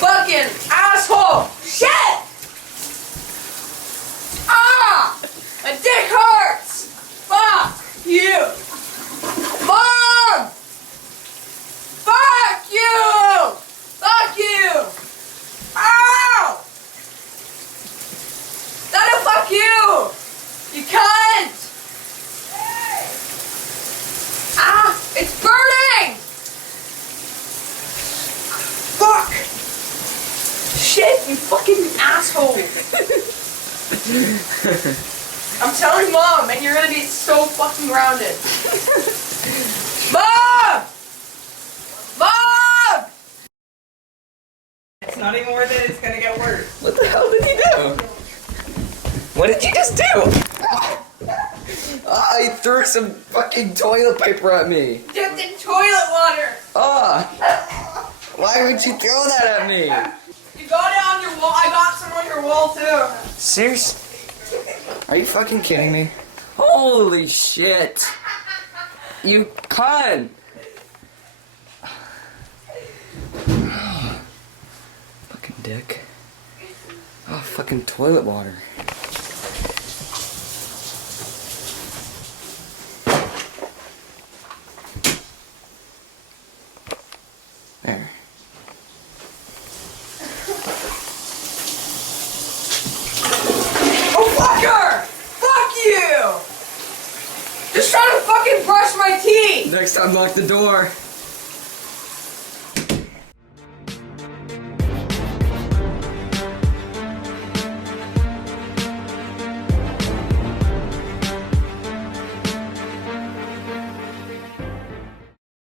Fucking asshole! Shit! Ah! My dick hurts! Fuck you! Mom! Fuck you! Fuck you! Ow! No, fuck you! You cunt! Ah! It's burning! Fuck! Shit, you fucking asshole! I'm telling Mom, and you're gonna be so fucking grounded. Mom! Mom! It's not even worth it, it's gonna get worse. What the hell did he do? What did you just do? Ah, he threw some fucking toilet paper at me. Dipped in toilet water! Ah! Why would you throw that at me? You got it on your wall. I got some on your wall too. Seriously? Are you fucking kidding me? Holy shit! You cunt! Fucking dick. Oh, fucking toilet water. There. Oh, fucker! Fuck you! Just trying to fucking brush my teeth! Next time, lock the door.